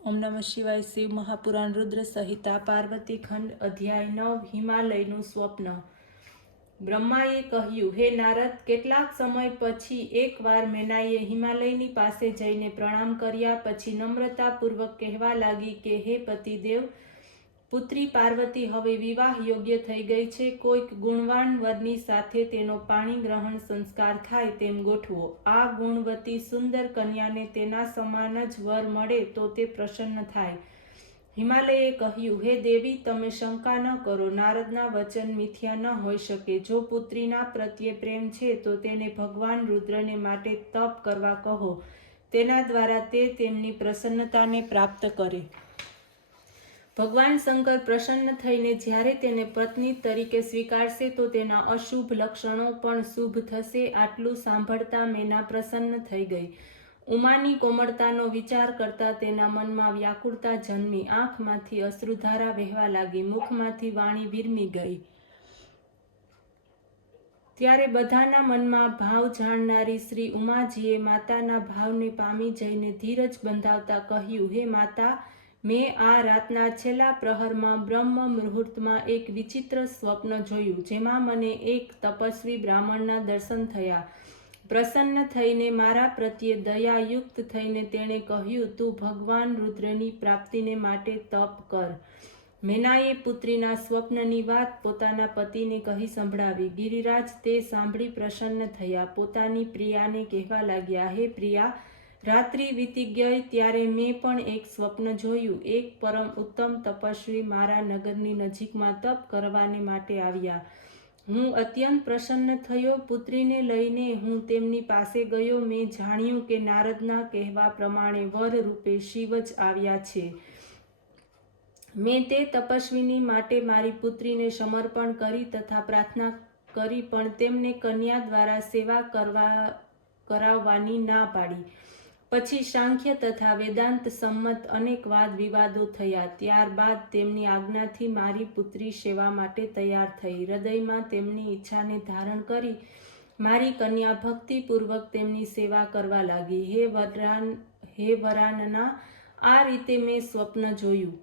ओम नमः शिवाय। शिव महापुराण रुद्र संहिता पार्वती खंड अध्याय 9 हिमालयનું સ્વપ્ન। બ્રહ્માએ કહ્યું, હે નારદ, કેટલાક સમય પછી એકવાર મેનાએ હિમાલયની પાસે જઈને પ્રણામ કર્યા પછી નમ્રતાપૂર્વક કહેવા લાગી કે હે પતિદેવ, પુત્રી પાર્વતી હવે વિવાહ યોગ્ય થઈ ગઈ છે। કોઈક ગુણવાન વરની સાથે તેનો પાણી ગ્રહણ સંસ્કાર થાય તેમ ગોઠવો। આ ગુણવતી સુંદર કન્યાને તેના સમાન જ વર મળે તો તે પ્રસન્ન થાય। હિમાલયે કહ્યું, હે દેવી, તમે શંકા ન કરો, નારદના વચન મિથ્યા ન હોઈ શકે। જો પુત્રીના પ્રત્યે પ્રેમ છે તો તેને ભગવાન રુદ્રને માટે તપ કરવા કહો, તેના દ્વારા તે તેમની પ્રસન્નતાને પ્રાપ્ત કરે। ભગવાન શંકર પ્રસન્ન થઈને જ્યારે તેને પત્ની તરીકે સ્વીકારશે તો તેના અશુભ લક્ષણો પણ શુભ થશે। આટલું સાંભળતા મેના પ્રસન્ન થઈ ગઈ। ઉમાની કોમળતાનો વિચાર કરતા તેના મનમાં વ્યાકુળતા જન્મી, આંખમાંથી અશ્રુધારા વહેવા લાગી, મુખમાંથી વાણી વિરમી ગઈ। ત્યારે બધાના મનમાં ભાવ જાણનારી શ્રી ઉમાજીએ માતાના ભાવને પામી જઈને ધીરજ બંધાવતા કહ્યું, હે માતા, મેં આ રાતના છેલ્લા પ્રહરમાં બ્રહ્મ મુહૂર્તમાં એક વિચિત્ર સ્વપ્ન જોયું, જેમાં મને એક તપસ્વી બ્રાહ્મણના દર્શન થયા। પ્રસન્ન થઈને મારા પ્રત્યે દયાયુક્ત થઈને તેણે કહ્યું, તું ભગવાન રુદ્રની પ્રાપ્તિને માટે તપ કર। મેનાએ પુત્રીના સ્વપ્નની વાત પોતાના પતિને કહી સંભળાવી। ગિરિરાજ તે સાંભળી પ્રસન્ન થયા। પોતાની પ્રિયાને કહેવા લાગ્યા, હે પ્રિયા, રાત્રિ વીતી ગઈ ત્યારે મેં પણ એક સ્વપ્ન જોયું। એક પરમ ઉત્તમ તપસ્વી મારા નગરની નજીકમાં તપ કરવાને માટે આવ્યા। હું અત્યંત પ્રસન્ન થયો। પુત્રીને લઈને હું તેમની પાસે ગયો। મેં જાણ્યું કે નારદના કહેવા પ્રમાણે વર રૂપે શિવ જ આવ્યા છે। મેં તે તપસ્વીની માટે મારી પુત્રીને સમર્પણ કરી તથા પ્રાર્થના કરી, પણ તેમને કન્યા દ્વારા સેવા કરાવવાની ના પાડી। પછી સાંખ્ય તથા વેદાંત સંમત અનેક વાદ વિવાદો થયા। ત્યારબાદ તેમની આજ્ઞાથી મારી પુત્રી સેવા માટે તૈયાર થઈ। હૃદયમાં તેમની ઈચ્છાને ધારણ કરી મારી કન્યા ભક્તિપૂર્વક તેમની સેવા કરવા લાગી। હે વરાનના, આ રીતે મેં સ્વપ્ન જોયું।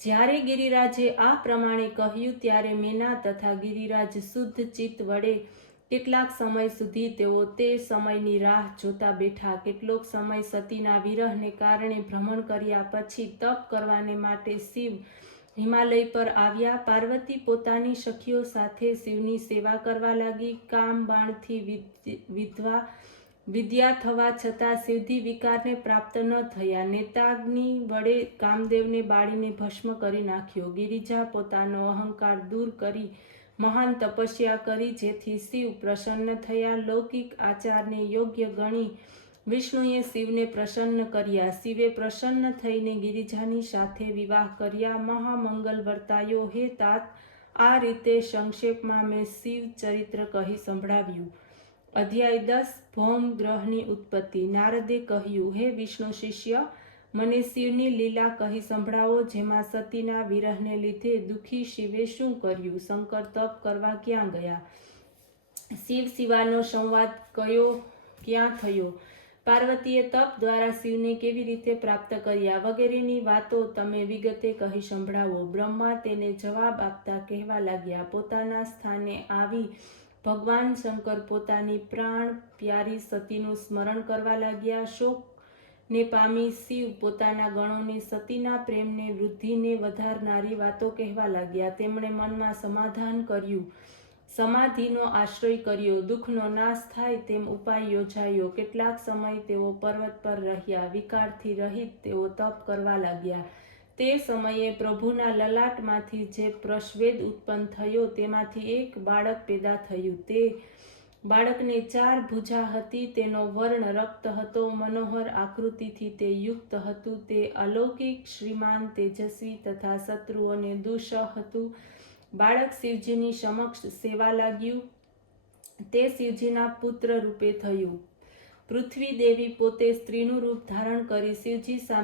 જ્યારે ગિરિરાજે આ પ્રમાણે કહ્યું ત્યારે મેના તથા ગિરિરાજ શુદ્ધ ચિત્ત વડે કેટલાક સમય સુધી તેઓ તે સમયની રાહ જોતા બેઠા। કેટલોક સમય સતીના વિરહને કારણે ભ્રમણ કર્યા પછી તપ કરવાને માટે શિવ હિમાલય પર આવ્યા। પાર્વતી પોતાની સખીઓ સાથે શિવની સેવા કરવા લાગી। કામ બાણથી વિદ્યા થવા છતાં સિદ્ધિ વિકારને પ્રાપ્ત ન થયા। નેતાગ્નિ વડે કામદેવને બાળીને ભસ્મ કરી નાખ્યો। ગિરિજા પોતાનો અહંકાર દૂર કરી મહાન તપસ્યા કરી, જેથી શિવ પ્રસન્ન થયા। લૌકિક આચારને યોગ્ય ગણી વિષ્ણુએ શિવને પ્રસન્ન કર્યા। શિવે પ્રસન્ન થઈને ગિરિજાની સાથે વિવાહ કર્યા। મહામંગલ વર્તાયો। હે તાત, આ રીતે સંક્ષેપમાં મેં શિવ ચરિત્ર કહી સંભળાવ્યું। અધ્યાય 10 ભૌમ ગ્રહની ઉત્પત્તિ। નારદે કહ્યું, હે વિષ્ણુ શિષ્ય, મને શિવની લીલા કહી સંભળાવો, જેમાં સતીના વિરહને લીધે દુઃખી શિવે શું કર્યું? શંકર તપ કરવા ક્યાં ગયા? શિવ શિવાનો સંવાદ ક્યાં થયો? પાર્વતીએ તપ દ્વારા શિવને કેવી રીતે પ્રાપ્ત કર્યા? વગેરેની વાતો તમે વિગતે કહી સંભળાવો। બ્રહ્મા તેને જવાબ આપતા કહેવા લાગ્યા, પોતાના સ્થાને આવી ભગવાન શંકર પોતાની પ્રાણ પ્યારી સતીનું સ્મરણ કરવા લાગ્યા। શોકને પામી શિવ પોતાના ગણોને સતીના પ્રેમને વૃદ્ધિને વધારનારી વાતો કહેવા લાગ્યા। તેમણે મનમાં સમાધાન કર્યું, સમાધિનો આશ્રય કર્યો, દુઃખનો નાશ થાય તેમ ઉપાય યોજાયો। કેટલાક સમય તેઓ પર્વત પર રહ્યા। વિકારથી રહિત તેઓ તપ કરવા લાગ્યા। તે સમયે પ્રભુના લલાટમાંથી જે પ્રસ્વેદ ઉત્પન્ન થયો તેમાંથી એક બાળક પેદા થયું। તે બાળકને 4 ભુજા હતી। તેનો વર્ણ રક્ત હતો। મનોહર આકૃતિથી તે યુક્ત હતું। તે અલૌકિક, શ્રીમાન, તેજસ્વી તથા શત્રુઓને દુઃસહ હતું। બાળક શિવજીની સમક્ષ સેવા લાગ્યું। તે શિવજીના પુત્ર રૂપે થયું। પૃથ્વી દેવી પોતે સ્ત્રીનું રૂપ ધારણ કરી શિવજી સામે